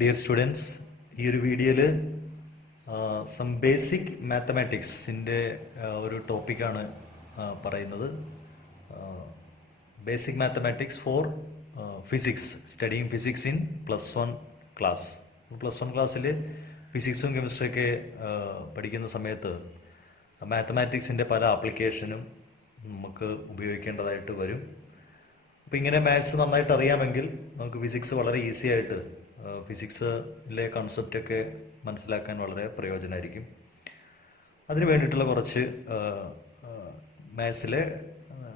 Dear students, ഈ ഒരു വീഡിയോയിൽ സം ബേസിക് മാത്തമാറ്റിക്സിൻ്റെ ഒരു ടോപ്പിക്കാണ് പറയുന്നത്. Basic mathematics four physics, studying physics in +1 class. +1 ക്ലാസ്സിൽ ഫിസിക്സും കെമിസ്ട്രിയൊക്കെ പഠിക്കുന്ന സമയത്ത് മാത്തമാറ്റിക്സിൻ്റെ പല ആപ്ലിക്കേഷനും നമുക്ക് ഉപയോഗിക്കേണ്ടതായിട്ട് വരും. അപ്പോൾ ഇങ്ങനെ മാത്സ് നന്നായിട്ട് അറിയാമെങ്കിൽ നമുക്ക് ഫിസിക്സ് വളരെ ഈസി ആയിട്ട് ഫിസിക്സിലെ കൺസെപ്റ്റൊക്കെ മനസ്സിലാക്കാൻ വളരെ പ്രയോജനമായിരിക്കും. അതിന് വേണ്ടിയിട്ടുള്ള കുറച്ച് മാത്സിലെ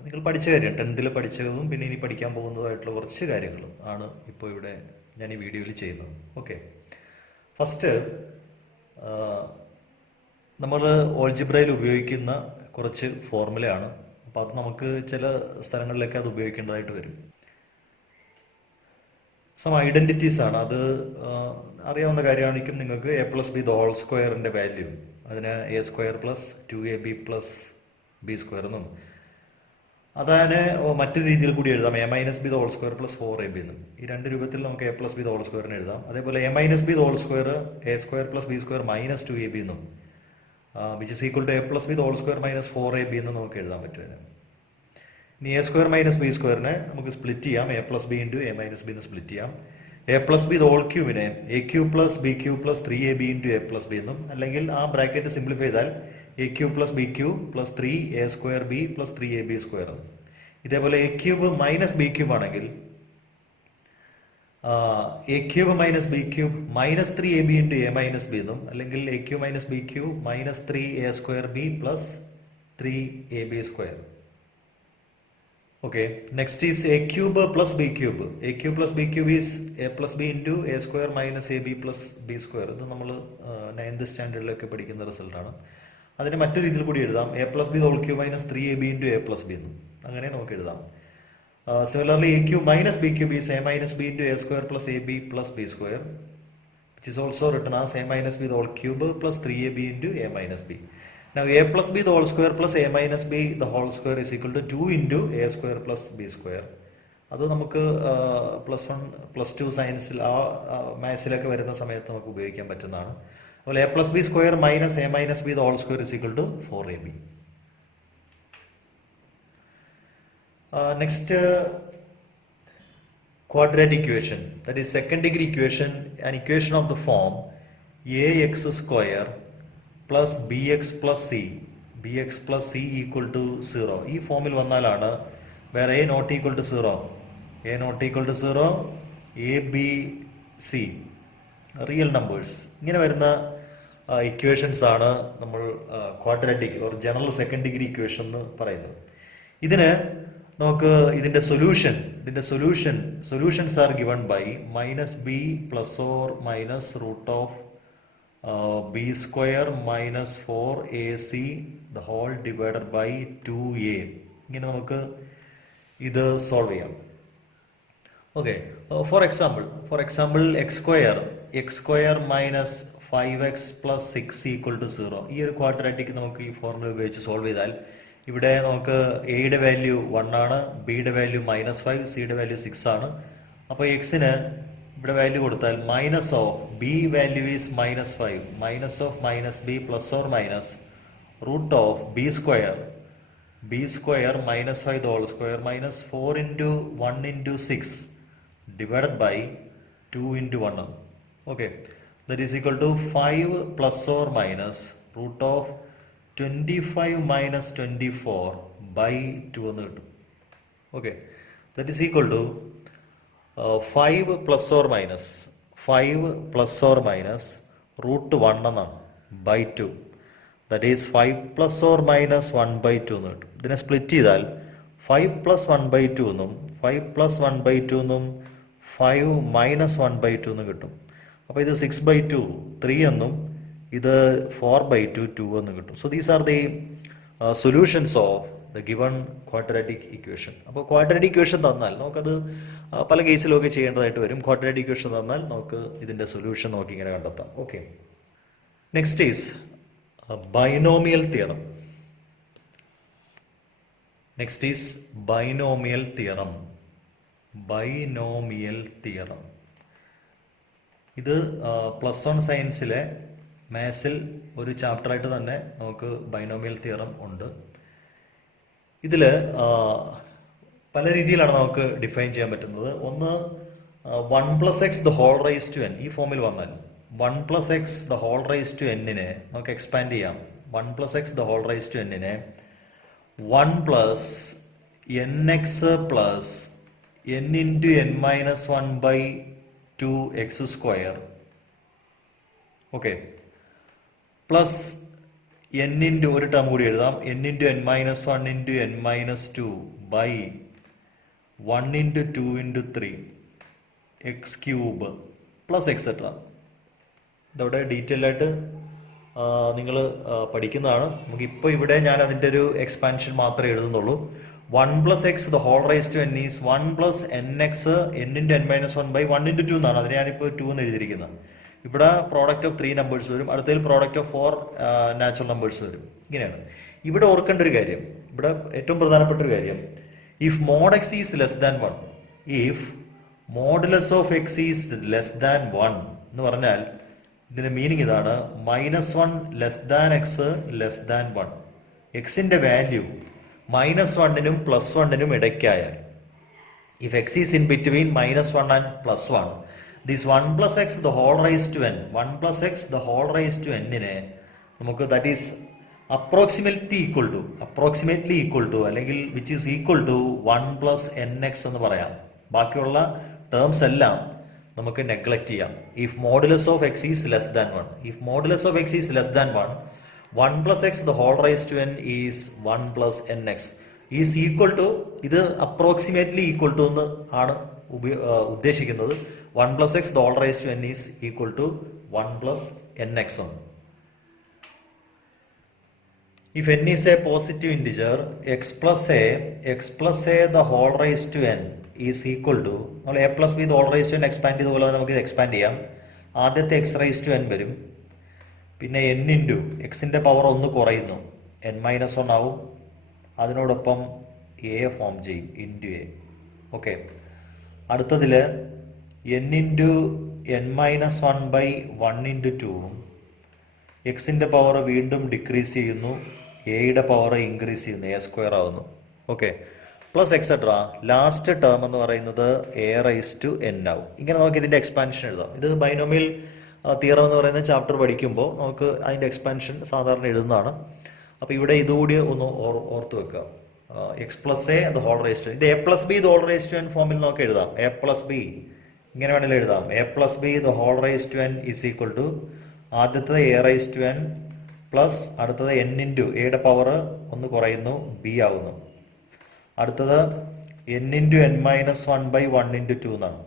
നിങ്ങൾ പഠിച്ച കാര്യം 10th പഠിച്ചതും പിന്നെ ഇനി പഠിക്കാൻ പോകുന്നതുമായിട്ടുള്ള കുറച്ച് കാര്യങ്ങളും ആണ് ഇപ്പോൾ ഇവിടെ ഞാൻ ഈ വീഡിയോയിൽ ചെയ്യുന്നത്. ഓക്കെ, ഫസ്റ്റ് നമ്മൾ ഓൾജിബ്രയിൽ ഉപയോഗിക്കുന്ന കുറച്ച് ഫോർമുലയാണ്. അപ്പോൾ അത് നമുക്ക് ചില സ്ഥലങ്ങളിലൊക്കെ അത് ഉപയോഗിക്കേണ്ടതായിട്ട് വരും. സം ഐഡൻറ്റിറ്റീസ് ആണ്, അത് അറിയാവുന്ന കാര്യമായിരിക്കും നിങ്ങൾക്ക്. a+b² വാല്യൂ, അതിന് a² + 2ab + b² എന്നും, അതിനെ മറ്റൊരു രീതിയിൽ കൂടി എഴുതാം a-b² + 4ab എന്നും. ഈ രണ്ട് രൂപത്തിൽ നമുക്ക് a+b² എഴുതാം. അതേപോലെ a-b² a² + b² - 2ab എന്നും, which is equal to a+b² - 4ab എന്ന് നമുക്ക് എഴുതാൻ പറ്റും. ഇനി a² - b² നമുക്ക് സ്പ്ലിറ്റ് ചെയ്യാം. a+b × a - b എന്ന് സ്പ്ലിറ്റ് ചെയ്യാം. a+b³ a³ + b³ + 3ab × a+b എന്നും, അല്ലെങ്കിൽ ആ ബ്രാക്കറ്റ് സിംപ്ലിഫൈ ചെയ്താൽ a³ + b³ + 3a²b + 3ab². ഇതേപോലെ a³ - b³ ആണെങ്കിൽ a³ - b³ - 3ab × a - b എന്നും, അല്ലെങ്കിൽ a³ - b³ - 3a²b + 3ab². Okay, next is a³ + b³. a³ + b³ is a+b × a² - ab + b². ഇത് നമ്മൾ 9th സ്റ്റാൻഡേർഡിലൊക്കെ പഠിക്കുന്ന റിസൾട്ടാണ്. അതിന് മറ്റൊരു രീതിയിൽ കൂടി എഴുതാം a+b³ - 3ab × a+b എന്നും, അങ്ങനെ നമുക്ക് എഴുതാം. Similarly, a³ - b³ is a - b × a² + ab + b², which is also written as a - b³ + 3ab × a - b. Now a+b² + a - b² is equal to 2 × a² + b². അത് നമുക്ക് +1 +2 സയൻസിൽ മാത്സിലൊക്കെ വരുന്ന സമയത്ത് നമുക്ക് ഉപയോഗിക്കാൻ പറ്റുന്നതാണ്. അതുപോലെ a+b² - a - b² is equal to 4ab. Next, quadratic equation, that is second degree equation, an equation of the form ax² + bx + c equal to 0. ഈ ഫോമിൽ വന്നാലാണ് വേറെ a not equal to 0, a b c real numbers, ഇങ്ങനെ വരുന്ന equations ആണ് നമ്മൾ quadratic or general second degree equation എന്ന് പറയുന്നത്. ഇതിന് നമുക്ക് ഇതിന്റെ solutions are given by -b ± √b² - 4ac the whole divided by 2a. ഇങ്ങനെ നമുക്ക് ഇത് സോൾവ് ചെയ്യാം. Okay, for example x² - 5x + 6 = 0. ഈ ഒരു ക്വാഡ്രാറ്റിക് നമുക്ക് ഈ ഫോർമുല ഉപയോഗിച്ച് സോൾവ് ചെയ്താൽ ഇവിടെ നമുക്ക് എയുടെ വാല്യൂ 1 ആണ്, ബിയുടെ വാല്യൂ -5, സിയുടെ വാല്യൂ 6 ആണ്. അപ്പോൾ എക്സിന് ഇവിടെ വാല്യൂ കൊടുത്താൽ -b value is -5 - -b ± √b² -5² - 4 × 1 × 6 divided by 2 × 1. Okay, that is equal to 5 ± √25 - 24 by 2 എന്ന് കിട്ടും. Okay, that is equal to 5 ± √1 എന്നാണ് by 2. That is 5 ± 1/2 എന്ന് കിട്ടും. ഇതിനെ സ്പ്ലിറ്റ് ചെയ്താൽ 5 + 1/2 എന്നും 5 + 1/2 എന്നും 5 - 1/2 എന്നും കിട്ടും. അപ്പോൾ ഇത് 6/2 3 എന്നും ഇത് 4/2 2 എന്നും കിട്ടും. So these are the solutions of the given quadratic equation. അപ്പോൾ ക്വാഡ്രാറ്റിക് ഇക്വേഷൻ തന്നാൽ നമുക്കത് പല കേസിലൊക്കെ ചെയ്യേണ്ടതായിട്ട് വരും. ക്വാഡ്രാറ്റിക് ഇക്വേഷൻ തന്നാൽ നമുക്ക് ഇതിൻ്റെ സൊല്യൂഷൻ നോക്കി ഇങ്ങനെ കണ്ടെത്താം. Okay, next is binomial theorem. Binomial theorem. ഇത് +1 സയൻസിലെ മാത്സിൽ ഒരു ചാപ്റ്ററായിട്ട് തന്നെ നമുക്ക് ബൈനോമിയൽ തിയറം ഉണ്ട്. ഇതിൽ പല രീതിയിലാണ് നമുക്ക് ഡിഫൈൻ ചെയ്യാൻ പറ്റുന്നത്. ഒന്ന് 1 + x the whole raise to n ഈ ഫോമിൽ വന്നാൽ 1 + x the whole raise to n-നെ നമുക്ക് എക്സ്പാൻഡ് ചെയ്യാം. 1 + x the whole raise to n-നെ 1 + nx + n × n-1/2x², okay, plus n × ഒരു ടേം കൂടി എഴുതാം, n × n-1 × n-2 by 1 × 2 × 3 x³ plus etcetera. ഇതവിടെ ഡീറ്റെയിൽ ആയിട്ട് നിങ്ങൾ പഠിക്കുന്നതാണ്. നമുക്കിപ്പോൾ ഇവിടെ ഞാൻ അതിൻ്റെ ഒരു എക്സ്പാൻഷൻ മാത്രമേ എഴുതുന്നുള്ളൂ. 1 + x the whole raise to n is 1 + nx n × n-1/1 × 2 എന്നാണ്. അതിന് ഞാനിപ്പോൾ 2 എന്ന് എഴുതിയിരിക്കുന്നത്. ഇവിടെ പ്രോഡക്റ്റ് ഓഫ് 3 നമ്പേഴ്സ് വരും, അടുത്തതിൽ പ്രോഡക്റ്റ് ഓഫ് 4 നാച്ചുറൽ നമ്പേഴ്സ് വരും. ഇങ്ങനെയാണ്. ഇവിടെ ഓർക്കേണ്ട ഒരു കാര്യം, ഇവിടെ ഏറ്റവും പ്രധാനപ്പെട്ട ഒരു കാര്യം, if mod x is less than 1, if modulus of x is less than 1 എന്ന് പറഞ്ഞാൽ ഇതിന്റെ മീനിങ് ഇതാണ്: -1 less than x less than 1. എക്സിന്റെ വാല്യൂ -1-നും +1-നും ഇടയ്ക്കായാൽ, if x is in between -1 and +1, this 1 + x the whole raised to n, 1 + x the whole raised to n-നെ നമുക്ക് that is approximately equal to അല്ലെങ്കിൽ which is equal to 1 + nx എന്ന് പറയാം. ബാക്കിയുള്ള terms എല്ലാം നമുക്ക് നെഗ്ലക്ട് ചെയ്യാം. If modulus of x is less than 1, if modulus of x is less than 1, 1 + x the whole raised to n is 1 + nx is equal to, ഇത് approximately equal to എന്ന് ആണ് ഉദ്ദേശിക്കുന്നത്. 1 + x the whole raised to n is equal to 1 + nx ആണ്. If n is a positive integer, x + a the whole raised to n is equal to, നമ്മൾ a + b the whole raised to n expand ചെയ്തതുപോലെ നമുക്ക് ഇത് expand ചെയ്യാം. ആദ്യത്തെ x raised to n വരും, പിന്നെ n × x-ന്റെ power 1 കുറയുന്നു, n-1 ആവും, അതിനോടൊപ്പം a ഫോം ചെയ്യും, × a. ഓക്കെ, അടുത്തതിൽ n × n-1/1 × 2, എക്സിൻ്റെ പവർ വീണ്ടും ഡിക്രീസ് ചെയ്യുന്നു, എയുടെ പവർ ഇൻക്രീസ് ചെയ്യുന്നു, a² ആവുന്നു. Okay, plus etcetera. Last term എന്ന് പറയുന്നത് a⁻n ആവും. ഇങ്ങനെ നമുക്ക് ഇതിൻ്റെ എക്സ്പാൻഷൻ എഴുതാം. ഇത് ബൈനോമിയൽ തിയറം എന്ന് പറയുന്ന ചാപ്റ്റർ പഠിക്കുമ്പോൾ നമുക്ക് അതിൻ്റെ എക്സ്പാൻഷൻ സാധാരണ എഴുതുന്നതാണ്. അപ്പോൾ ഇവിടെ ഇതുകൂടി ഒന്ന് ഓർത്ത് വെക്കുക. x + a the whole raised to n, ഇത് a + b the whole raised to n ഫോമിൽ നമുക്ക് എഴുതാം. a + b ഇങ്ങനെ വേണമെങ്കിൽ എഴുതാം. a + b the whole raised to n is equal to, ആദ്യത്തത് a⁻n പ്ലസ് അടുത്തത് n × എയുടെ പവർ 1 കുറയുന്നു, b ആവുന്നു. അടുത്തത് n × n-1/1 × 2 എന്നാണ്.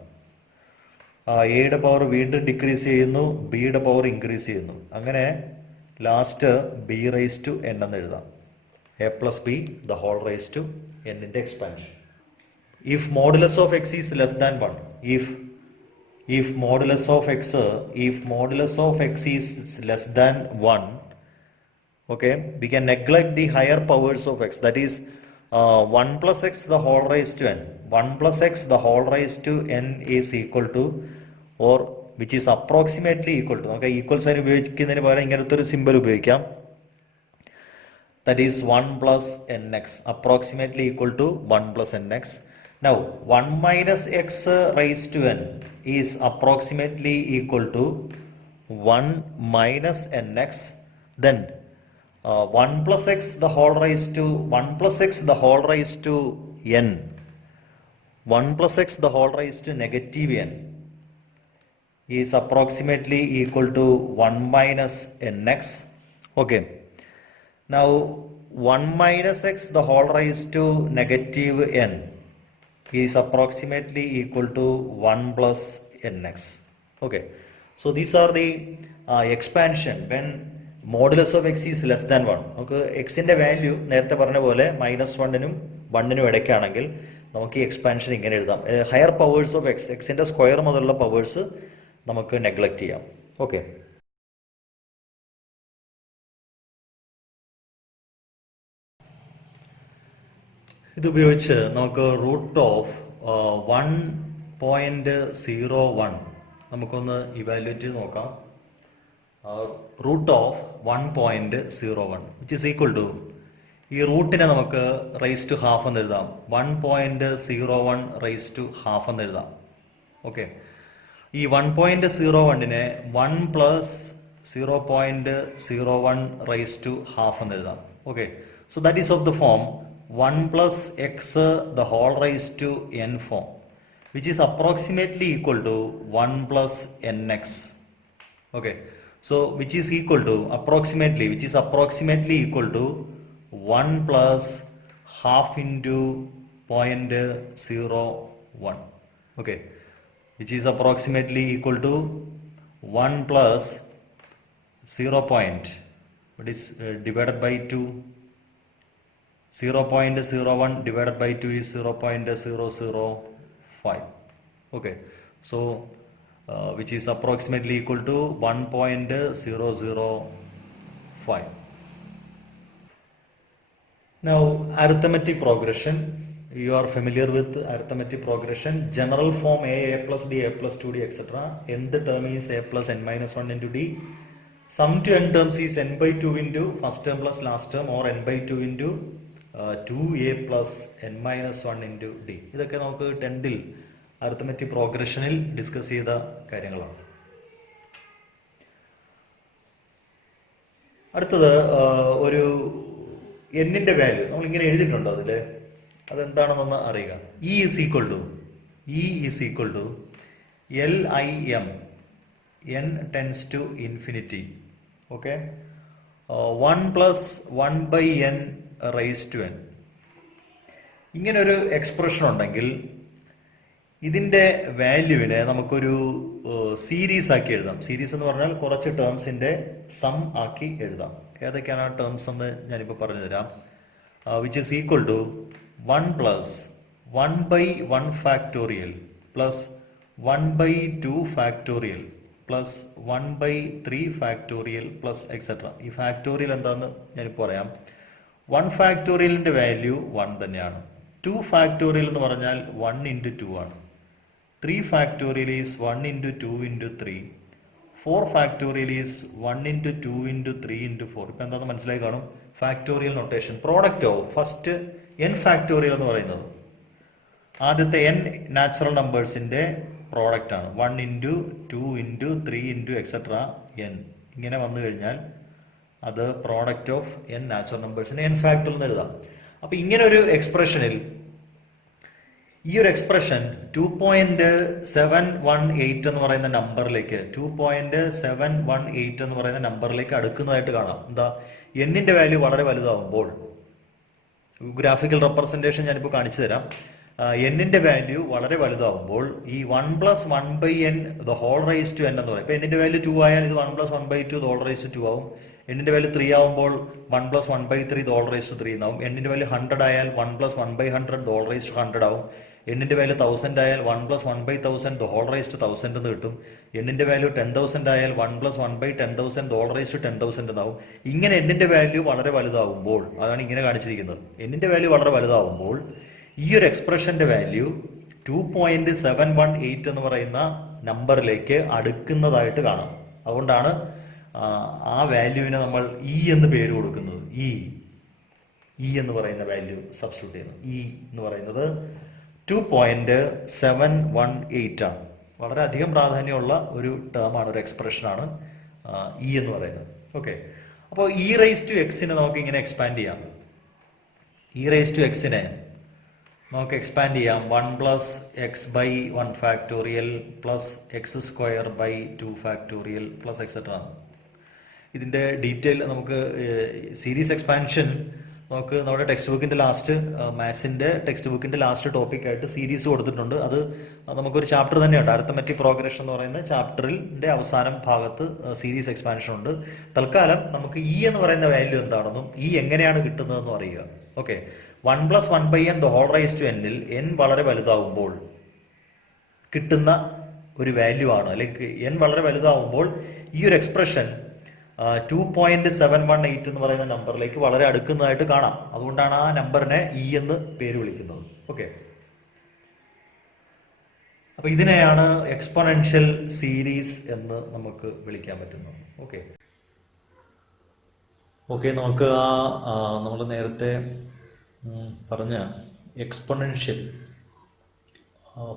എയുടെ പവർ വീണ്ടും ഡിക്രീസ് ചെയ്യുന്നു, ബിയുടെ പവർ ഇൻക്രീസ് ചെയ്യുന്നു. അങ്ങനെ ലാസ്റ്റ് b⁻n എന്ന് എഴുതാം. a + b the whole raised to n-ന്റെ expansion. If modulus of x is less than 1, if modulus of x is less than 1, okay, we can neglect the higher powers of x, that is 1 + x the whole raised to n. 1 + x the whole raised to n is equal to, or which is approximately equal to, നമുക്ക് equal sign ഉപയോഗിക്കുന്നതിന് പകരം ഇങ്ങനത്തെ ഒരു symbol ഉപയോഗിക്കാം. that is 1 + nx, approximately equal to 1 + nx. Now 1 - x raised to n is approximately equal to 1 - nx. Then 1 + x the whole raised to n, 1 + x the whole raised to -n is approximately equal to 1 - nx. Okay. Now 1 - x the whole raised to -n is approximately equal to 1 + nx. Okay, so these are the expansion when modulus of x is less than 1. നമുക്ക് എക്സിൻ്റെ value നേരത്തെ പറഞ്ഞ പോലെ -1-നും 1-നും ഇടയ്ക്കാണെങ്കിൽ നമുക്ക് ഈ expansion ഇങ്ങനെ എഴുതാം. Higher powers of എക്സിൻ്റെ സ്ക്വയർ മുതലുള്ള പവേഴ്സ് നമുക്ക് നെഗ്ലക്റ്റ് ചെയ്യാം. ഓക്കെ, ഇതുപയോഗിച്ച് നമുക്ക് √1.01 നമുക്കൊന്ന് ഇവാലുവേറ്റ് ചെയ്ത് നോക്കാം. Root of 1.01 which is equal to, ഈ റൂട്ടിനെ നമുക്ക് റൈസ് ടു ഹാഫ് എന്ന് എഴുതാം. 1.01 റൈസ് ടു ഹാഫ് എന്ന് എഴുതാം. ഓക്കെ, ഈ 1.01നെ 1 പ്ലസ് 0.01 റൈസ് ടു ഹാഫ് എന്ന് എഴുതാം. Okay, so that is of the form 1 plus X the whole raise to N form, which is approximately equal to 1 plus nx. Okay, so which is approximately equal to 1 plus half into 0.01. Okay, which is approximately equal to 1 plus 0. What is divided by 2? 0.01 divided by 2 is 0.005. Okay, so which is approximately equal to 1.005. Now arithmetic progression, you are familiar with arithmetic progression. General form a plus d, a plus 2d, etc. Nth term is a plus n minus 1 into d. Sum to n terms is n by 2 into first term plus last term, or n by 2 into 2a plus n minus 1 into d. ഇതൊക്കെ നമുക്ക് 10th arithmetic പ്രോഗ്രഷനിൽ discuss ചെയ്ത കാര്യങ്ങളാണ്. അടുത്തത് ഒരു എന്നിന്റെ value നമ്മൾ ഇങ്ങനെ എഴുതിയിട്ടുണ്ടോ അതിൽ, അതെന്താണെന്നൊന്ന് അറിയുക. E is equal to LIM, n tends to infinity. ഓക്കെ, 1 plus 1 by n raise to n. ഇങ്ങനൊരു എക്സ്പ്രഷൻ ഉണ്ടെങ്കിൽ ഇതിൻ്റെ വാല്യൂവിനെ നമുക്കൊരു സീരീസ് ആക്കി എഴുതാം. സീരീസ് എന്ന് പറഞ്ഞാൽ കുറച്ച് ടേംസിൻ്റെ സം ആക്കി എഴുതാം. ഏതൊക്കെയാണ് ആ ടേംസ് എന്ന് ഞാനിപ്പോൾ പറഞ്ഞു തരാം. Which is equal to 1 plus 1 by 1 factorial plus 1 by 2 factorial plus 1 by 3 factorial plus etcetera. ഈ ഫാക്ടോറിയൽ എന്താണെന്ന് ഞാനിപ്പോൾ പറയാം. 1 ഫാക്ടോറിയലിൻ്റെ വാല്യൂ 1 തന്നെയാണ്. 2 ഫാക്ടോറിയൽ എന്ന് പറഞ്ഞാൽ 1 into 2 ആണ്. 3 factorial is 1 into 2 into 3. 4 factorial is 1 into 2 into 3 into 4. ഇപ്പം എന്താണെന്ന് മനസ്സിലായി കാണും. Factorial notation product of first n factorial എന്ന് പറയുന്നത് ആദ്യത്തെ n നാച്ചുറൽ നമ്പേഴ്സിൻ്റെ പ്രോഡക്റ്റ് ആണ്. 1 into 2 into 3 into etcetera n. ഇങ്ങനെ വന്നു കഴിഞ്ഞാൽ അത് പ്രോഡക്റ്റ് ഓഫ് n നാച്ചുറൽ നമ്പേഴ്സിന് n ഫാക്ടോറിയൽ എന്ന് എഴുതാം. അപ്പോൾ ഇങ്ങനെ ഒരു എക്സ്പ്രഷനിൽ ഈ ഒരു എക്സ്പ്രഷൻ 2.718 എന്ന് പറയുന്ന നമ്പറിലേക്ക് 2.718 എന്ന് പറയുന്ന നമ്പറിലേക്ക് അടുക്കുന്നതായിട്ട് കാണാം. എന്താ, എന്നിന്റെ വാല്യൂ വളരെ വലുതാവുമ്പോൾ, ഗ്രാഫിക്കൽ റെപ്രസെൻറ്റേഷൻ ഞാനിപ്പോൾ കാണിച്ചു തരാം. എന്നിന്റെ വാല്യൂ വളരെ വലുതാവുമ്പോൾ ഈ 1 plus 1 by n the whole raise to n എന്ന് പറയും. ഇപ്പോൾ എന്നിന്റെ വാല്യൂ 2 ആയാൽ ഇത് 1 plus 1 by 2 the whole raise to 2 ആവും. എന്നിന്റെ വാല്യൂ 3 ആവുമ്പോൾ 1 plus 1 by 3 the whole raise to 3 എന്നാവും. എന്നിന്റെ വാല്യൂ 100 ആയാൽ 1 plus 1 by 100 the whole raise to 100 ആവും. എന്നിന്റെ വാല്യൂ 1000 ആയാൽ 1 plus 1 by 1000 the whole raise to 1000 എന്ന് കിട്ടും. എന്നിന്റെ വാല്യൂ 10,000 ആയാൽ 1 plus 1 by 10,000 the whole raise to 10,000 എന്നാവും. ഇങ്ങനെ എന്നിന്റെ വാല്യൂ വളരെ വലുതാവുമ്പോൾ, അതാണ് ഇങ്ങനെ കാണിച്ചിരിക്കുന്നത്. എന്നിന്റെ വാല്യൂ വളരെ വലുതാവുമ്പോൾ ഈ ഒരു എക്സ്പ്രഷന്റെ വാല്യൂ 2.718 എന്ന് പറയുന്ന നമ്പറിലേക്ക് അടുക്കുന്നതായിട്ട് കാണാം. അതുകൊണ്ടാണ് ആ വാല്യൂവിനെ നമ്മൾ ഇ എന്ന് പേര് കൊടുക്കുന്നത്. ഇ എന്ന് പറയുന്ന വാല്യൂ സബ്സ്റ്റിറ്റ്യൂട്ട് ചെയ്യുന്നു. ഇ എന്ന് പറയുന്നത് 2.718 ആണ്. വളരെ അധികം പ്രാധാന്യമുള്ള ഒരു ടേമാണ്, ഒരു എക്സ്പ്രഷനാണ് ഇ എന്ന് പറയുന്നത്. ഓക്കെ, അപ്പോൾ ഇ റൈസ് ടു എക്സിനെ നമുക്ക് ഇങ്ങനെ എക്സ്പാൻഡ് ചെയ്യാം. ഇ റൈസ് ടു എക്സിനെ നമുക്ക് എക്സ്പാൻഡ് ചെയ്യാം. 1 plus X by 1 factorial plus X square by 2 factorial plus etcetera. ഇതിൻ്റെ ഡീറ്റെയിൽ നമുക്ക് സീരീസ് എക്സ്പാൻഷൻ നമുക്ക് നമ്മുടെ ടെക്സ്റ്റ് ബുക്കിൻ്റെ ലാസ്റ്റ്, മാത്സിൻ്റെ ടെക്സ്റ്റ് ബുക്കിൻ്റെ ലാസ്റ്റ് ടോപ്പിക്കായിട്ട് സീരീസ് കൊടുത്തിട്ടുണ്ട്. അത് നമുക്കൊരു ചാപ്റ്റർ തന്നെയുണ്ട്. അരിത്തമെറ്റിക് പ്രോഗ്രഷൻ എന്ന് പറയുന്ന ചാപ്റ്ററിൻ്റെ അവസാനം ഭാഗത്ത് സീരീസ് എക്സ്പാൻഷൻ ഉണ്ട്. തൽക്കാലം നമുക്ക് ഇ എന്ന് പറയുന്ന വാല്യൂ എന്താണെന്നും ഇ എങ്ങനെയാണ് കിട്ടുന്നതെന്നും അറിയുക. Okay, 1 plus 1 by n the whole raise to n-ൽ n വളരെ വലുതാവുമ്പോൾ കിട്ടുന്ന ഒരു വാല്യൂ ആണ്, അല്ലെങ്കിൽ n വളരെ വലുതാവുമ്പോൾ ഈ ഒരു എക്സ്പ്രഷൻ 2.718 എന്ന് പറയുന്ന നമ്പറിലേക്ക് വളരെ അടുക്കുന്നതായിട്ട് കാണാം. അതുകൊണ്ടാണ് ആ നമ്പറിനെ ഇ എന്ന് പേര് വിളിക്കുന്നത്. ഓക്കെ, അപ്പോൾ ഇതിനെയാണ് എക്സ്പോണൻഷ്യൽ സീരീസ് എന്ന് നമുക്ക് വിളിക്കാൻ പറ്റുന്നത്. ഓക്കെ ഓക്കെ നമുക്ക് നമ്മൾ നേരത്തെ പറഞ്ഞ എക്സ്പോണൻഷ്യൽ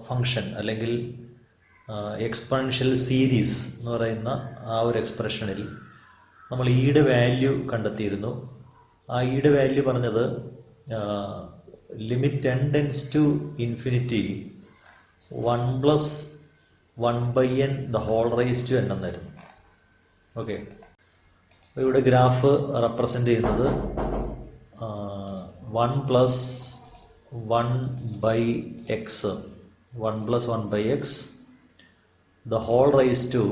ഫങ്ഷൻ അല്ലെങ്കിൽ എക്സ്പോണൻഷ്യൽ സീരീസ് എന്ന് പറയുന്ന ആ ഒരു എക്സ്പ്രഷനിൽ നമ്മൾ ഈയുടെ വാല്യൂ കണ്ടെത്തിയിരുന്നു. ആ ഈയുടെ വാല്യൂ പറഞ്ഞത് limit n tends to infinity 1 plus 1/n the whole raise to n എന്നായിരുന്നു. ഓക്കെ, ഇവിടെ ഗ്രാഫ് റെപ്രസെൻ്റ് ചെയ്യുന്നത് 1 plus 1/x 1 plus 1/x the whole raise to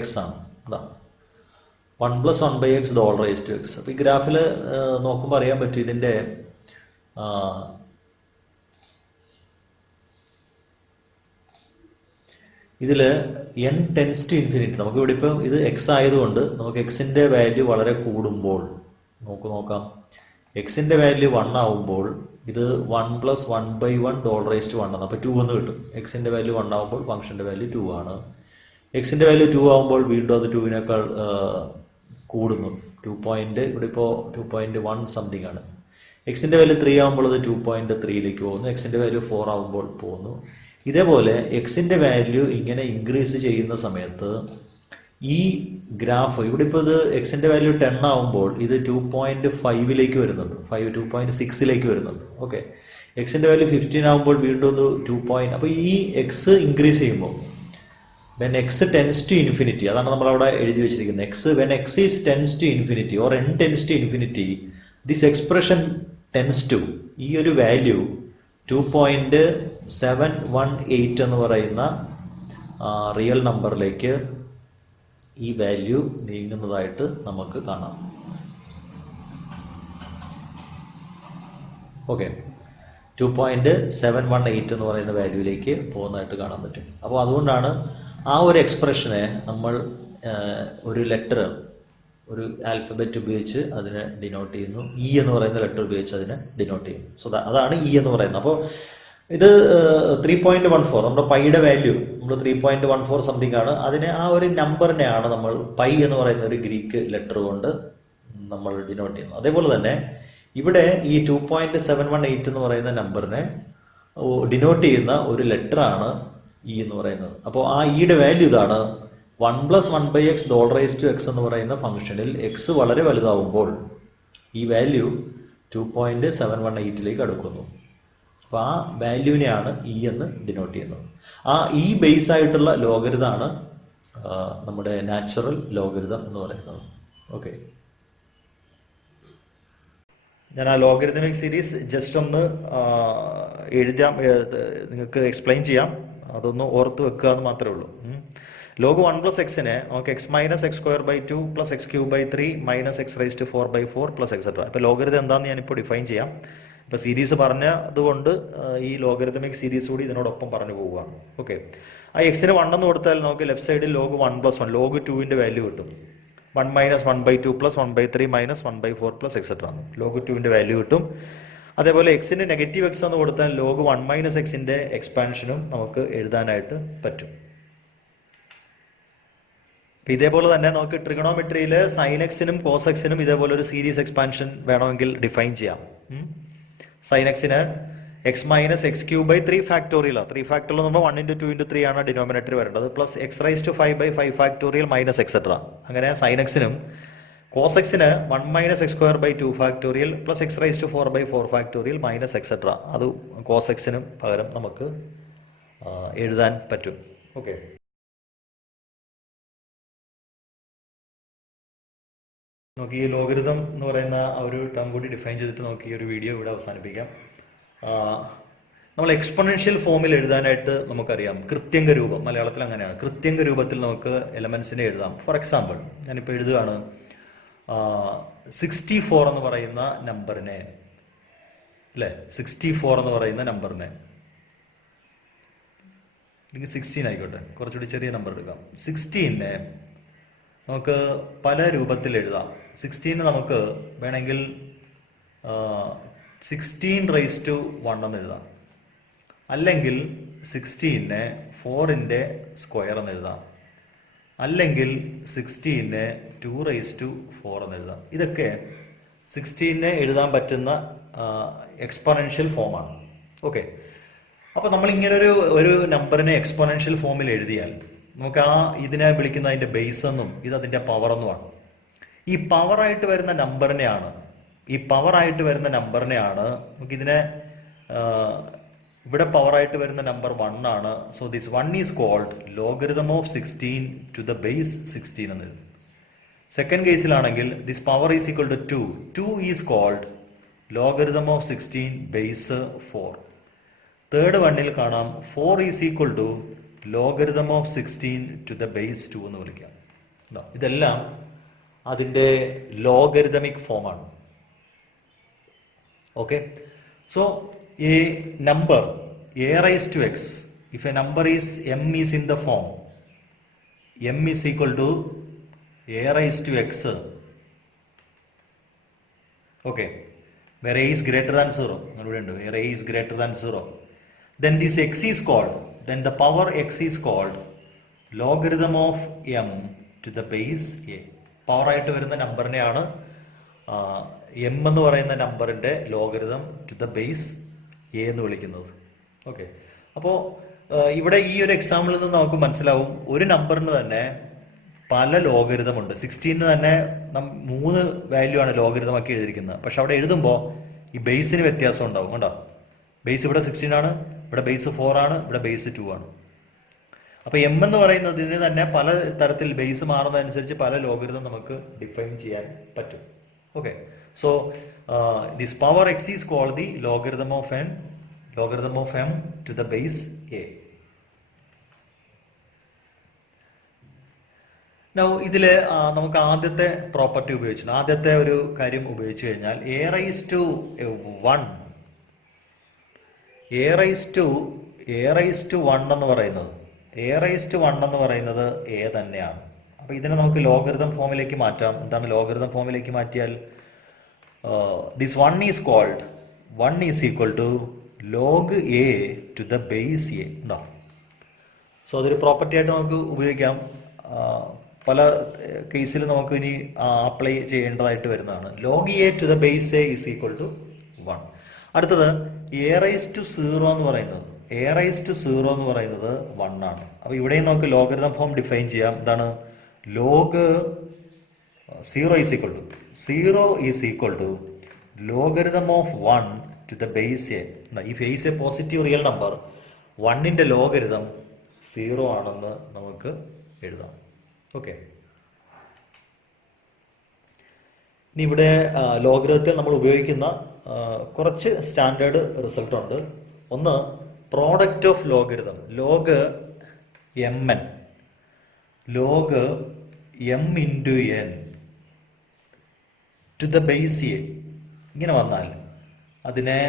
x ആണ്. 1 plus 1/x the whole raise to x. അപ്പോൾ ഈ ഗ്രാഫിൽ നോക്കുമ്പോൾ അറിയാൻ പറ്റും ഇതിൻ്റെ ഇതിൽ n ടെൻസ് ടു ഇൻഫിനിറ്റി. നമുക്ക് ഇവിടെ ഇപ്പം ഇത് x ആയതുകൊണ്ട് നമുക്ക് എക്സിൻ്റെ വാല്യൂ വളരെ കൂടുമ്പോൾ നോക്കാം, എക്സിൻ്റെ വാല്യൂ 1 ആവുമ്പോൾ ഇത് 1 plus 1/1 the whole raise to 1 ആണ്. അപ്പോൾ 2 എന്ന് കിട്ടും. എക്സിൻ്റെ വാല്യൂ 1 ആവുമ്പോൾ ഫംഗ്ഷൻ്റെ വാല്യൂ 2 ആണ്. എക്സിൻ്റെ വാല്യൂ 2 ആവുമ്പോൾ വീണ്ടും അത് 2വിനേക്കാൾ കൂടുന്നു. 2 ഇവിടെ ഇപ്പോൾ 2.1 സംതിങ് ആണ്. എക്സിൻ്റെ വാല്യൂ 3 ആവുമ്പോൾ അത് 2.3ലേക്ക് പോകുന്നു. എക്സിൻ്റെ വാല്യൂ 4 ആവുമ്പോൾ പോകുന്നു. ഇതേപോലെ എക്സിൻ്റെ വാല്യൂ ഇങ്ങനെ ഇൻക്രീസ് ചെയ്യുന്ന സമയത്ത് ഈ ഗ്രാഫ് ഇവിടെ ഇപ്പോൾ ഇത് എക്സിൻ്റെ വാല്യൂ 10 ആവുമ്പോൾ ഇത് 2.5ലേക്ക് വരുന്നുണ്ട്, 2.6ലേക്ക് വരുന്നുണ്ട്. ഓക്കെ, എക്സിൻ്റെ വാല്യൂ 15 ആവുമ്പോൾ വീണ്ടും ഒന്ന് 2. അപ്പോൾ ഈ എക്സ് ഇൻക്രീസ് ചെയ്യുമ്പോൾ when x tends to infinity, അതാണ് നമ്മളവിടെ എഴുതി വെച്ചിരിക്കുന്നത്. when x is tends to infinity or n tends to infinity, this expression tends to, ഈ ഒരു വാല്യൂ 2.718 എന്ന് പറയുന്ന റിയൽ നമ്പറിലേക്ക് ഈ വാല്യൂ നീങ്ങുന്നതായിട്ട് നമുക്ക് കാണാം. ഓക്കെ, 2.718 എന്ന് പറയുന്ന വാല്യൂയിലേക്ക് പോകുന്നതായിട്ട് കാണാൻ പറ്റും. അപ്പോൾ അതുകൊണ്ടാണ് ആ ഒരു എക്സ്പ്രഷനെ നമ്മൾ ഒരു ലെറ്റർ, ഒരു ആൽഫബറ്റ് ഉപയോഗിച്ച് അതിനെ ഡിനോട്ട് ചെയ്യുന്നു. ഇ എന്ന് പറയുന്ന ലെറ്റർ ഉപയോഗിച്ച് അതിനെ ഡിനോട്ട് ചെയ്യുന്നു. സോ അതാണ് ഇ എന്ന് പറയുന്നത്. അപ്പോൾ ഇത് 3.14 നമ്മുടെ പൈയുടെ വാല്യൂ നമ്മൾ 3.14 സംതിങ് ആണ്. അതിനെ ആ ഒരു നമ്പറിനെയാണ് നമ്മൾ പൈ എന്ന് പറയുന്ന ഒരു ഗ്രീക്ക് ലെറ്റർ കൊണ്ട് നമ്മൾ ഡിനോട്ട് ചെയ്യുന്നത്. അതേപോലെ തന്നെ ഇവിടെ ഈ 2.718 എന്ന് പറയുന്ന നമ്പറിനെ ഡിനോട്ട് ചെയ്യുന്ന ഒരു ലെറ്റർ ആണ് ഇ എന്ന് പറയുന്നത്. അപ്പോൾ ആ ഇയുടെ വാല്യൂ ഇതാണ്. 1 plus 1/x the whole raise to x എന്ന് പറയുന്ന ഫംഗ്ഷനിൽ എക്സ് വളരെ വലുതാവുമ്പോൾ ഈ വാല്യൂ 2.718ലേക്ക് അടുക്കുന്നു. അപ്പോൾ ആ വാല്യൂവിനെയാണ് ഇ എന്ന് ഡിനോട്ട് ചെയ്യുന്നത്. ആ ഇ ബേസ് ആയിട്ടുള്ള ലോഗരിതമാണ് നമ്മുടെ നാച്ചുറൽ ലോഗരിതം എന്ന് പറയുന്നത്. ഓക്കെ, ഞാൻ ആ ലോഗരിതമിക് സീരീസ് ജസ്റ്റ് ഒന്ന് എഴുതാം, നിങ്ങൾക്ക് എക്സ്പ്ലെയിൻ ചെയ്യാം. അതൊന്ന് ഓർത്ത് വെക്കുക എന്ന് മാത്രമേ ഉള്ളൂ. ലോഗ് 1 പ്ലസ് എക്സിനെ നമുക്ക് x minus x²/2 plus x³/3 minus x⁴/4 plus etcetera. ഇപ്പോൾ ലോഗരിതം എന്താണെന്ന് ഞാനിപ്പോൾ ഡിഫൈൻ ചെയ്യാം. ഇപ്പോൾ സീരീസ് പറഞ്ഞതുകൊണ്ട് ഈ ലോഗരിതമിക് സീരീസ് കൂടി ഇതിനോടൊപ്പം പറഞ്ഞു പോവുകയാണ്. ഓക്കെ, ആ എക്സിന് 1 എന്ന് കൊടുത്താൽ നമുക്ക് ലെഫ്റ്റ് സൈഡിൽ ലോഗ് 1 പ്ലസ് 1 ലോഗ് 2ൻ്റെ വാല്യൂ കിട്ടും. 1 minus 1/2 plus 1/3 minus 1/4 plus etcetera ആണ്. ലോഗ് 2ൻ്റെ വാല്യൂ കിട്ടും. അതേപോലെ എക്സിന് നെഗറ്റീവ് എക്സ് എന്ന് കൊടുത്താൽ ലോഗ് 1 മൈനസ് എക്സിൻ്റെ എക്സ്പാൻഷനും നമുക്ക് എഴുതാനായിട്ട് പറ്റും. ഇതേപോലെ തന്നെ നമുക്ക് ട്രിഗണോമെട്രിയിൽ സൈൻ എക്സിനും കോസ് എക്സിനും ഇതേപോലെ ഒരു സീരീസ് എക്സ്പാൻഷൻ വേണമെങ്കിൽ ഡിഫൈൻ ചെയ്യാം. സൈൻ എക്സിന് x minus x³ factorial 3 factorial എന്ന് പറയുമ്പോൾ 1 × 2 × 3 ആണ് ഡിനോമിനേറ്റർ വരേണ്ടത്. Plus x⁵5/5 factorial minus etcetera. അങ്ങനെ സൈൻ എക്സിനും കോസ് എക്സിന് 1 minus x² factorial plus x⁴/4 factorial minus etcetera. അത് കോസ് എക്സിനും പകരം നമുക്ക് എഴുതാൻ പറ്റും. ഓക്കെ, നമുക്ക് ഈ ലോഗരിതം എന്ന് പറയുന്ന ആ ഒരു ടേം കൂടി ഡിഫൈൻ ചെയ്തിട്ട് നമുക്ക് ഈ ഒരു വീഡിയോ ഇവിടെ അവസാനിപ്പിക്കാം. നമ്മൾ എക്സ്പോണൻഷ്യൽ ഫോമിൽ എഴുതാനായിട്ട് നമുക്കറിയാം കൃത്യംഗ രൂപം, മലയാളത്തിൽ അങ്ങനെയാണ്. കൃത്യംഗ രൂപത്തിൽ നമുക്ക് എലമെൻസിനെ എഴുതാം. ഫോർ എക്സാമ്പിൾ ഞാനിപ്പോൾ എഴുതുകയാണ് 64 എന്ന് പറയുന്ന നമ്പറിനെ, അല്ലേ, 64 എന്ന് പറയുന്ന നമ്പറിനെ, അല്ലെങ്കിൽ 16 ആയിക്കോട്ടെ, കുറച്ചുകൂടി ചെറിയ നമ്പർ എടുക്കാം. 16നെ നമുക്ക് പല രൂപത്തിൽ എഴുതാം. 16 നമുക്ക് വേണമെങ്കിൽ 16⁻1 എന്ന് എഴുതാം. അല്ലെങ്കിൽ 16നെ 4ന്റെ സ്ക്വയർ എന്ന് എഴുതാം, അല്ലെങ്കിൽ 16നെ 2⁴ എന്ന് എഴുതാം. ഇതൊക്കെ 16നെ എഴുതാൻ പറ്റുന്ന എക്സ്പോണൻഷ്യൽ ഫോമാണ്. ഓക്കെ, അപ്പോൾ നമ്മളിങ്ങനെ ഒരു നമ്പറിനെ എക്സ്പോണൻഷ്യൽ ഫോമിൽ എഴുതിയാൽ നമുക്ക് ഇതിനെ വിളിക്കുന്ന അതിൻ്റെ ബേസ് എന്നും ഇത് അതിൻ്റെ പവർ എന്നുമാണ്. ഈ പവറായിട്ട് വരുന്ന നമ്പറിനെയാണ് നമുക്കിതിനെ ഇവിടെ പവറായിട്ട് വരുന്ന നമ്പർ 1 ആണ്. So this 1 is called logarithm of 16 to the base 16 എന്ന് എഴുതും. സെക്കൻഡ് കേസിലാണെങ്കിൽ this power is equal to 2 is called logarithm of 16 base 4. Third വണ്ണിൽ കാണാം 4 is equal to logarithm of 16 to the base 2 എന്ന് വിളിക്കാം. ഇതെല്ലാം അതിൻ്റെ ലോഗരിതമിക് ഫോമാണ്. Okay, so a number a raised to x, if a number is m is in the form m is equal to a raised to x, okay, where a is greater than 0, where a is greater than 0, then this x is called, then the power x is called logarithm of m to the base a. Power ആയിട്ട് വരുന്ന നമ്പറിനെയാണ് m എന്ന് പറയുന്ന നമ്പറിൻ്റെ logarithm to the base a എന്ന് വിളിക്കുന്നത്. Okay, അപ്പോൾ ഇവിടെ ഈ ഒരു എക്സാമ്പിളിൽ നിന്ന് നമുക്ക് മനസ്സിലാവും ഒരു നമ്പറിന് തന്നെ പല ലോഗരിതമുണ്ട്. 16 തന്നെ 3 വാല്യൂ ആണ് ലോഗരിതമാക്കി എഴുതിയിരിക്കുന്നത്. പക്ഷെ അവിടെ എഴുതുമ്പോൾ ഈ ബേസിന് വ്യത്യാസം ഉണ്ടാവും. കണ്ടോ, ബേസ് ഇവിടെ 16 ആണ്, ഇവിടെ ബേസ് 4 ആണ്, ഇവിടെ ബേസ് 2 ആണ്. അപ്പോൾ എം എന്ന് പറയുന്നതിന് തന്നെ പല തരത്തിൽ ബേസ് മാറുന്നതനുസരിച്ച് പല ലോഗരിതം നമുക്ക് ഡിഫൈൻ ചെയ്യാൻ പറ്റും. Okay, so this power x is called the logarithm of m to the base a. Now ഇതിൽ നമുക്ക് ആദ്യത്തെ പ്രോപ്പർട്ടി ഉപയോഗിച്ചു, ആദ്യത്തെ ഒരു കാര്യം ഉപയോഗിച്ച് കഴിഞ്ഞാൽ a raised to 1 എന്ന് പറയുന്നത് a തന്നെയാണ്. അപ്പോൾ ഇതിനെ നമുക്ക് ലോഗരിതം ഫോമിലേക്ക് മാറ്റാം. എന്താണ് ലോഗരിതം ഫോമിലേക്ക് മാറ്റിയാൽ this 1 is equal to log a to the base a. So അതൊരു പ്രോപ്പർട്ടി ആയിട്ട് നമുക്ക് ഉപയോഗിക്കാം. പല കേസിൽ നമുക്ക് ഇനി അപ്ലൈ ചെയ്യേണ്ടതായിട്ട് വരുന്നതാണ്. log a to the base a is equal to 1. അടുത്തത് a raised to 0 എന്ന് പറയുന്നത് 1 ആണ്. അപ്പോൾ ഇവിടെയും നമുക്ക് ലോഗരിതം ഫോം ഡിഫൈൻ ചെയ്യാം. എന്താണ് log 0 is equal to logarithm of 1 to the base a. If a is a positive real number, 1ന്റെ ലോഗരിതം 0 ആണെന്ന് നമുക്ക് എഴുതാം. ഓക്കെ, ഇനി ഇവിടെ ലോഗരിതത്തിൽ നമ്മൾ ഉപയോഗിക്കുന്ന കുറച്ച് സ്റ്റാൻഡേർഡ് റിസൾട്ട് ഉണ്ട്. ഒന്ന് product of logarithm, log m into n to the base a. ഇങ്ങനെ വന്നാൽ അതിനെ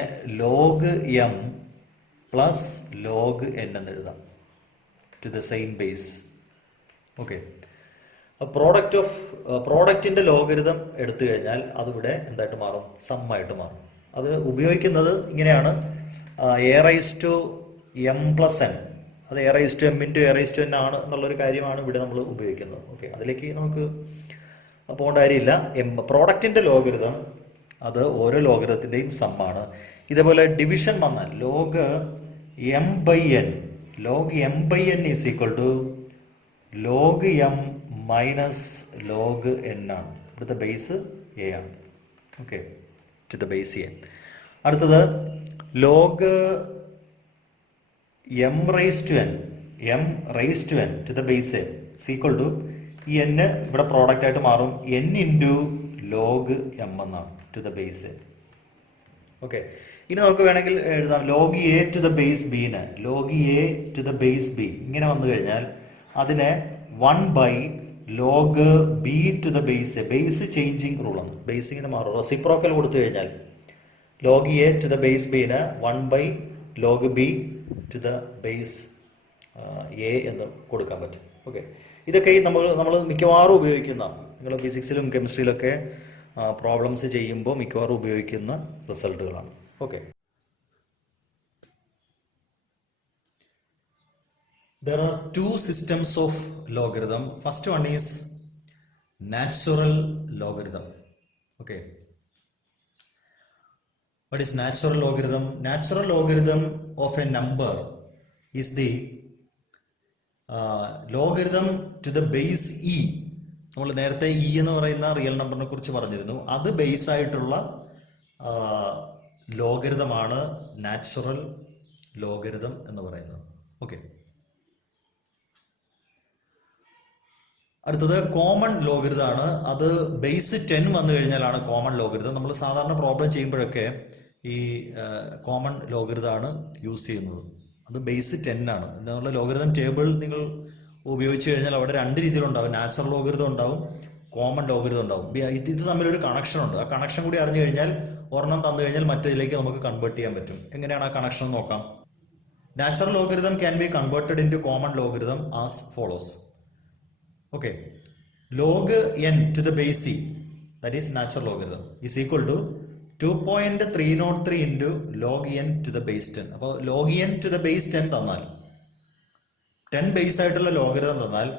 ലോഗ് m പ്ലസ് ലോഗ് n എന്ന് എഴുതാം, to the same base. Okay, പ്രോഡക്റ്റിൻ്റെ ലോഗരിതം എടുത്തു കഴിഞ്ഞാൽ അതിവിടെ എന്തായിട്ട് മാറും? സമ്മായിട്ട് മാറും. അത് ഉപയോഗിക്കുന്നത് ഇങ്ങനെയാണ്, a raised to m plus n, അത് a raised to m into a raised to n ആണ് എന്നുള്ളൊരു കാര്യമാണ് ഇവിടെ നമ്മൾ ഉപയോഗിക്കുന്നത്. ഓക്കെ, അതിലേക്ക് നമുക്ക് പോകേണ്ട കാര്യമില്ല. പ്രോഡക്റ്റിൻ്റെ ലോഗരിതം അത് ഓരോ ലോഗരിതത്തിൻ്റെയും സമ്മാണ്. ഇതേപോലെ ഡിവിഷൻ വന്നാൽ log m by n is equal to log m minus log n ആണ്. ഇവിടുത്തെ ബേസ് a ആണ്. Okay, to the base a. അടുത്തത് log m raised to n to the base a is equal to ഈ n ഇവിടെ product ആയിട്ട് മാറും, n into log m എന്നാണ്, to the base a. Okay, ഇനി നമുക്ക് വേണമെങ്കിൽ എഴുതാം log a to the base ബിന്, log a to the base b ഇങ്ങനെ വന്നു കഴിഞ്ഞാൽ അതിനെ 1 by log b to the base a, base changing rule ആണ്, ബേസ് ഇങ്ങനെ മാറും. റെസിപ്രോക്കൽ കൊടുത്തു കഴിഞ്ഞാൽ log a to the base ബിന് 1 by log b to the base a എന്ന് കൊടുക്കാൻ പറ്റും. ഓക്കെ, ഇതൊക്കെ നമ്മൾ മിക്കവാറും ഉപയോഗിക്കുന്ന, നിങ്ങൾ ഫിസിക്സിലും കെമിസ്ട്രിയിലൊക്കെ പ്രോബ്ലംസ് ചെയ്യുമ്പോൾ മിക്കവാറും ഉപയോഗിക്കുന്ന റിസൾട്ടുകളാണ്. Okay. There are two systems of logarithm. First one is natural logarithm. Okay. What is natural logarithm? Natural logarithm of a number is the logarithm to the base e. നമ്മൾ നേരത്തെ ഇ എന്ന് പറയുന്ന real നമ്പറിനെ കുറിച്ച് പറഞ്ഞിരുന്നു. അത് base ആയിട്ടുള്ള ലോഗരിതമാണ് natural logarithm എന്ന് പറയുന്നത്. ഓക്കെ. അടുത്തത് കോമൺ ലോഗരിതമാണ്. അത് ബേസ് 10 വന്നു കഴിഞ്ഞാലാണ് കോമൺ ലോഗരിതം. നമ്മൾ സാധാരണ പ്രോബ്ലം ചെയ്യുമ്പോഴൊക്കെ ഈ കോമൺ ലോഗരിതമാണ് യൂസ് ചെയ്യുന്നത്. അത് ബേസ് 10 ആണ്. നമ്മുടെ ലോഗരിതം ടേബിൾ നിങ്ങൾ ഉപയോഗിച്ച് കഴിഞ്ഞാൽ അവിടെ രണ്ട് രീതിയിലുണ്ടാവും. നാച്ചുറൽ ലോഗരിതം ഉണ്ടാവും, കോമൺ ലോഗരിതം ഉണ്ടാവും. ഇത് തമ്മിലൊരു കണക്ഷൻ ഉണ്ട്. ആ കണക്ഷൻ കൂടി അറിഞ്ഞു കഴിഞ്ഞാൽ ഒരെണ്ണം തന്നു കഴിഞ്ഞാൽ മറ്റേതിലേക്ക് നമുക്ക് കൺവേർട്ട് ചെയ്യാൻ പറ്റും. എങ്ങനെയാണ് ആ കണക്ഷൻ നോക്കാം. Natural logarithm can be converted into common logarithm as follows. Okay, log n to the base c, that is natural logarithm, is equal to 2.303 into log n to the base 10. അപ്പോൾ log n to the base 10 തന്നാൽ 10 base ആയിട്ടുള്ള logarithm തന്നാൽ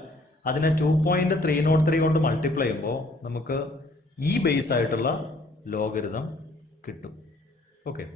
അതിനെ 2.303 കൊണ്ട് multiply ചെയ്യുമ്പോൾ നമുക്ക് ഈ base ആയിട്ടുള്ള ലോഗരിതം കിട്ടും. ഓക്കെ.